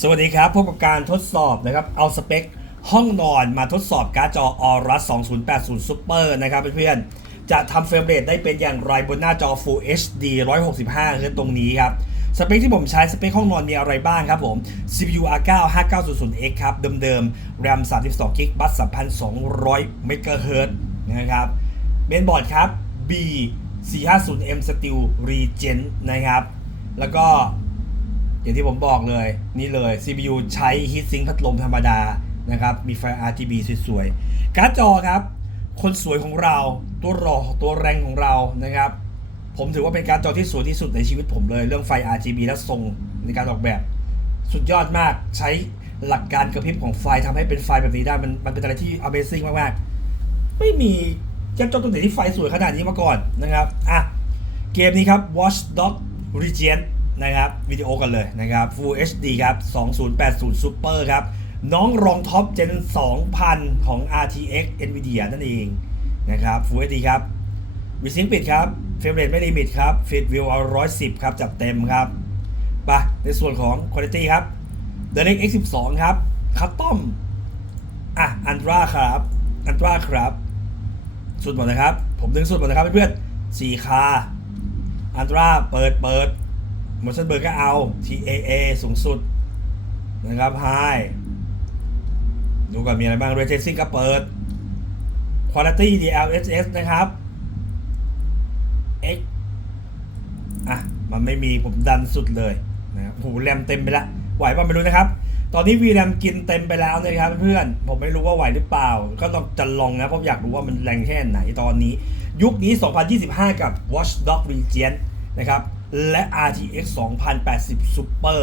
สวัสดีครับพบกับการทดสอบนะครับเอาสเปค ห้องนอนมาทดสอบการ์ดจอ Aorus 2080 Super นะครับเพื่อนๆจะทำเฟรมเรทได้เป็นอย่างไรบนหน้าจอ Full HD 165คือตรงนี้ครับ สเปคที่ผมใช้สเปคห้องนอนมีอะไรบ้างครับผม CPU R9 5900X ครับ เดิมๆ RAM 32 g b บัส3,200 MHz นะครับเมนบอร์ดครับ B 450M Steel Regen นะครับ แล้วก็ อย่างที่ผมบอกเลยนี่เลย CPU ใช้ Heatsink พัดลมธรรมดานะครับ มีไฟ RGB สวยๆ การ์ดจอครับ คนสวยของเราตัวรอตัวแรงของเรานะครับ ผมถือว่าเป็นการ์ดจอที่สวยที่สุดในชีวิตผมเลย เรื่องไฟ RGB และทรงในการออกแบบ สุดยอดมากใช้หลักการกระพริบของไฟทำให้เป็นไฟแบบนี้ได้ มันมันเป็นอะไรที่ Amazing มากๆ ไม่มีการ์ดจอตัวไหนที่ไฟสวยขนาดนี้มาก่อนนะครับอะเกมนี้ครับ Watch Dog Regent นะครับวิดีโอกันเลยนะครับ Full HD ครับ 2080 Super ครับ น้องรองท็อป Gen 2000 ของ RTX NVIDIA นั่นเองนะครับ Full HD ครับวิซิงปิดครับเฟรมเรทไม่ลิมิตครับ Fit View เอา110ครับ จัดเต็มครับไปในส่วนของ Quality ครับ DirectX 12 ครับ Custom อะ Ultra ครับ Ultra ครับ สุดหมดนะครับ ผมดึงสุดหมดนะครับเพื่อนๆ4คาอันตราเปิดเปิด มอชันเบิร์ก็เอา TAA สูงสุดนะครับ High ดูก่อนมีอะไรบ้าง Ray Tracing ก็เปิด Quality DLSS นะครับ X อะ มันไม่มีผมดันสุดเลยนะครับหูแรมเต็มไปล้วไหวป่ะไม่รู้นะครับ ตอนนี้ VRAM กินเต็มไปแล้วนะครับเพื่อนผมไม่รู้ว่าไหวหรือเปล่า ก็ต้องจะลองนะเพราะอยากรู้ว่ามันแรงแค่ไหนตอนนี้ ยุคนี้ 2025 กับ Watchdog Regent นะครับ และ RTX 2080 Super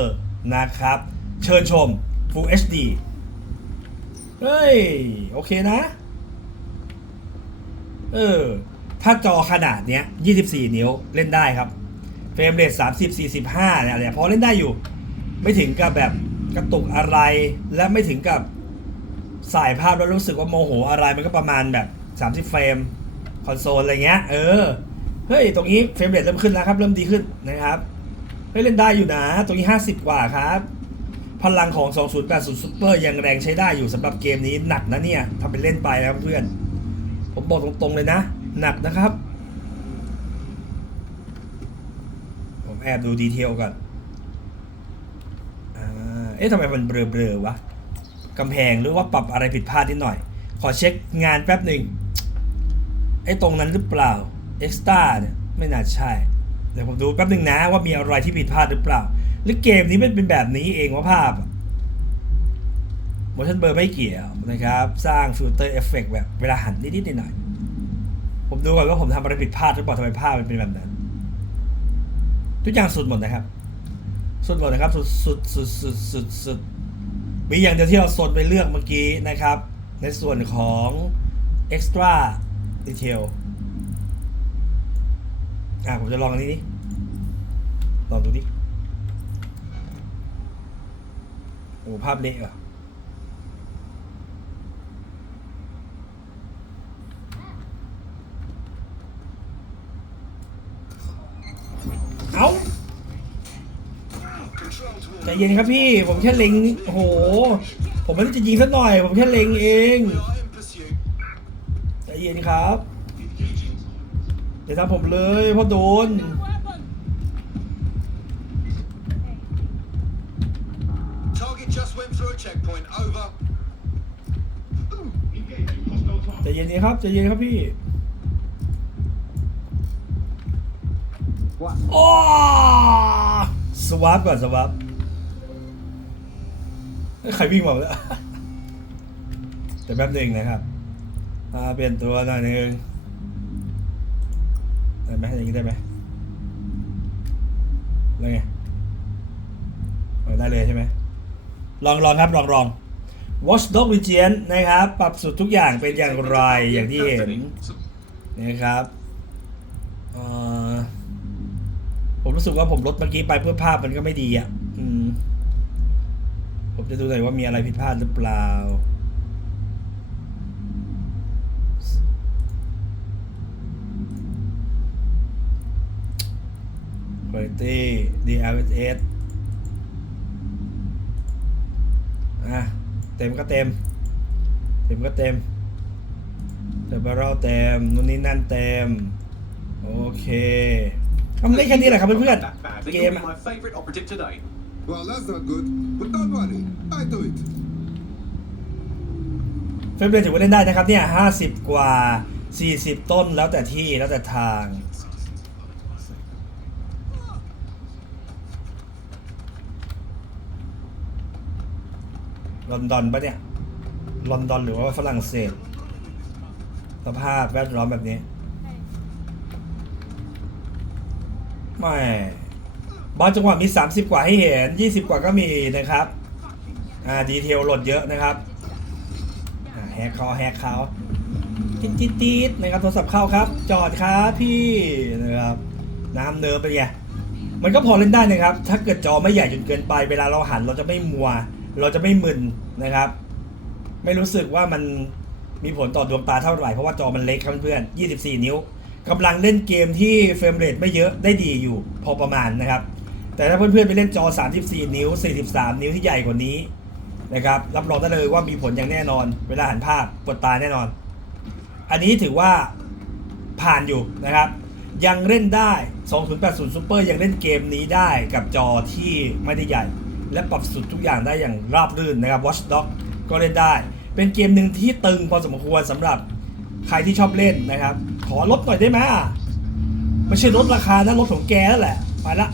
นะครับ เชิญชม Full HD เฮ้ย โอเคนะ เออ ถ้าจอขนาดเนี้ย 24 นิ้วเล่นได้ครับ เฟรมเรท30 45เนี่ยเนี่ยพอเล่นได้อยู่ ไม่ถึงกับแบบกระตุกอะไร และไม่ถึงกับสายภาพแล้วรู้สึกว่าโมโหอะไรมันก็ประมาณแบบ 30 เฟรม คอนโซลอะไรเงี้ย เออ เฮ้ย ตรงนี้เฟรมเรทเริ่มขึ้นแล้วครับ เริ่มดีขึ้นนะครับ เฮ้ย เล่นได้อยู่นะ ตรงนี้ 50 กว่าครับ พลังของ 2080 Super ยังแรงใช้ได้อยู่สำหรับเกมนี้หนักนะเนี่ยทำเป็นเล่นไปนะครับเพื่อน ผมบอกตรงๆเลยนะ หนักนะครับ ผมแอบดูดีเทลก่อนเอ๊ะทำไมมันเบลอๆวะกำแพงหรือว่าปรับอะไรผิดพลาดนิดหน่อย ขอเช็คงานแป๊บหนึ่งไอ้ตรงนั้นหรือเปล่า Extra เนี่ยไม่น่าใช่ เดี๋ยวผมดูแป๊บหนึ่งนะว่ามีอะไรที่ผิดพลาดหรือเปล่า หรือเกมนี้มันเป็นแบบนี้เองว่าภาพ motion blur ไม่เกี่ยวนะครับ สร้างฟิลเตอร์เอฟเฟกแบบเวลาหันนิดๆหน่อยๆผมดูก่อนว่าผมทำอะไรผิดพลาดหรือเปล่าทำไมภาพมันเป็นแบบนั้น ทุกอย่างสุดหมดนะครับ สุดหมดนะครับ สุดสุดสุดสุดสุดสุดมีอย่างเดียวที่เราสนไปเลือกเมื่อกี้นะครับ ในส่วนของ extra detail อะผมจะลองอันนี้ดิลองดูดิโอ้ภาพเละอะเอาใจเย็นครับพี่ ผมแค่เล็งโอ้โห ผมไม่ได้จะยิงสักหน่อย ผมแค่เล็งเองใจเย็นครับ อย่าทำผมเลยเพราะโดน Target just went through a checkpoint. Over. ใจเย็นดีครับใจเย็นครับพี่โอ้สวาปก่อนสวาปเฮ้ยใครวิ่งมาเนี่ยแต่แป๊บหนึ่งนะครับอ่าเปลี่ยนตัวหน่อยหนึง ได้ไหมอย่างนี้ได้ไหมแล้วไงได้เลยใช่ไหมลองลองครับลองลอง Watchdog Regent นะครับ ปรับสุดทุกอย่างเป็นอย่างไรอย่างที่เห็นนะครับผมรู้สึกว่าผมลดเมื่อกี้ไปเพื่อภาพมันก็ไม่ดีอะอมผมจะดูหน่อยว่ามีอะไรผิดพลาดหรือเปล่า Quality DLSS อะเต็มก็เต็ม เต็มก็เต็มเต็มบาร์เรลเต็มนู่นนี่นั่นเต็ม โอเคทำได้แค่นี้แหละครับเพื่อน That badly. ๆเก You'll ม be อะ my favourite operative today. Well, that's not good. But don't worry, I do it. เฟรมเรทถือว่าเล่นได้นะครับเนี่ยห้าสิบกว่าสี่สิบต้นแล้วแต่ที่แล้วแต่ทาง ลอนดอนปะเนี่ย ลอนดอนหรือว่าฝรั่งเศส สภาพแวดล้อมแบบนี้ ไม่บางจังหวะมี 30 กว่าให้เห็น 20 กว่าก็มีนะครับ อ่า ดีเทลหลดเยอะนะครับ อ่า แฮกเขาแฮกเขาติ๊ดติดติดนะครับ โทรศัพท์เข้าครับ จอดครับพี่นะครับ น้ำเนินไปไงมันก็พอเล่นได้นะครับ ถ้าเกิดจอไม่ใหญ่จนเกินไป เวลาเราหันเราจะไม่มัว เราจะไม่มึนนะครับ ไม่รู้สึกว่ามันมีผลต่อดวงตาเท่าไหร่เพราะว่าจอมันเล็กครับเพื่อน24 นิ้วกำลังเล่นเกมที่เฟรมเรทไม่เยอะได้ดีอยู่พอประมาณนะครับ แต่ถ้าเพื่อนๆไปเล่นจอ 34 นิ้ว 43 นิ้วที่ใหญ่กว่านี้นะครับ รับรองได้เลยว่ามีผลอย่างแน่นอน เวลาหันภาพปวดตาแน่นอน อันนี้ถือว่าผ่านอยู่นะครับ ยังเล่นได้ 2080 Super ยังเล่นเกมนี้ได้กับจอที่ไม่ได้ใหญ่ และปรับสุดทุกอย่างได้อย่างราบรื่นนะครับ Watch Dog ก็เล่นได้ เป็นเกมหนึ่งที่ตึงพอสมควรสำหรับใครที่ชอบเล่นนะครับ ขอลดหน่อยได้ไหมไม่ใช่ลดราคานะลดของแกนั่นแหละ ไปละ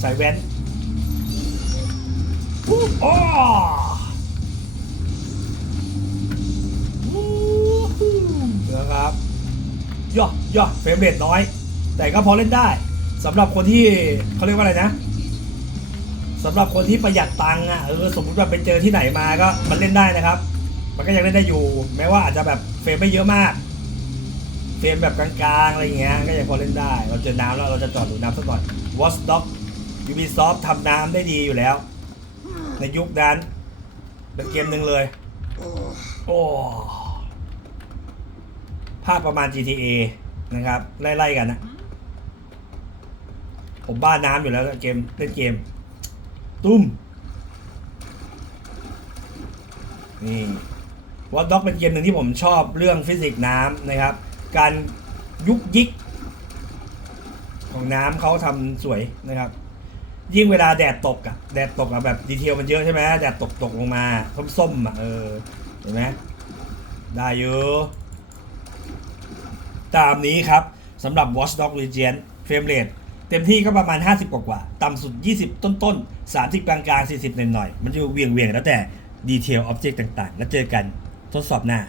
ใส่แว่นอู้อ้อนะครับย่อย่อเฟรมเรทน้อย แต่ก็พอเล่นได้สำหรับคนที่เขาเรียกว่าอะไรนะ สำหรับคนที่ประหยัดตังค์อะเออสมมติว่าไปเจอที่ไหนมาก็มันเล่นได้นะครับ มันก็ยังเล่นได้อยู่ แม้ว่าอาจจะแบบเฟรมไม่เยอะมาก เฟรมแบบกลางๆอะไรเงี้ยก็ยังพอเล่นได้ เราเจอน้ำแล้วเราจะจอดดูน้ำสักหน่อย Watch Dog Ubisoft ทำน้ำได้ดีอยู่แล้ว ในยุคนั้นเป็นเกมหนึ่งเลย โอ้ภาพประมาณ GTA นะครับ ไล่ๆกันนะ ผมบ้าน้ำอยู่แล้วเกมเล่นเกม ตุ้ม นี่วอ t ด็อกเป็นเกมหนึ่งที่ผมชอบเรื่องฟิสิกส์น้ำนะครับ การยุกยิก ของน้ำเขาทำสวยนะครับ ยิ่งเวลาแดดตกอะแดดตกอะแบบดีเทลมันเยอะใช่ไหมแดดตกตกลงมาส้มๆอะเออเห็นไหมได้อยู่ตามนี้ครับสำหรับ Watch Dog Legion Frame Rate เเต็มที่ก็ประมาณ 50 กว่ากว่า ต่ำสุด 20 ต้นต้น30 กลางกลาง40หน่อยหน่อย มันจะเวียงเวียงแล้วแต่ดีเทลออบเจกต์ต่างๆ แล้วเจอกันทดสอบหน้า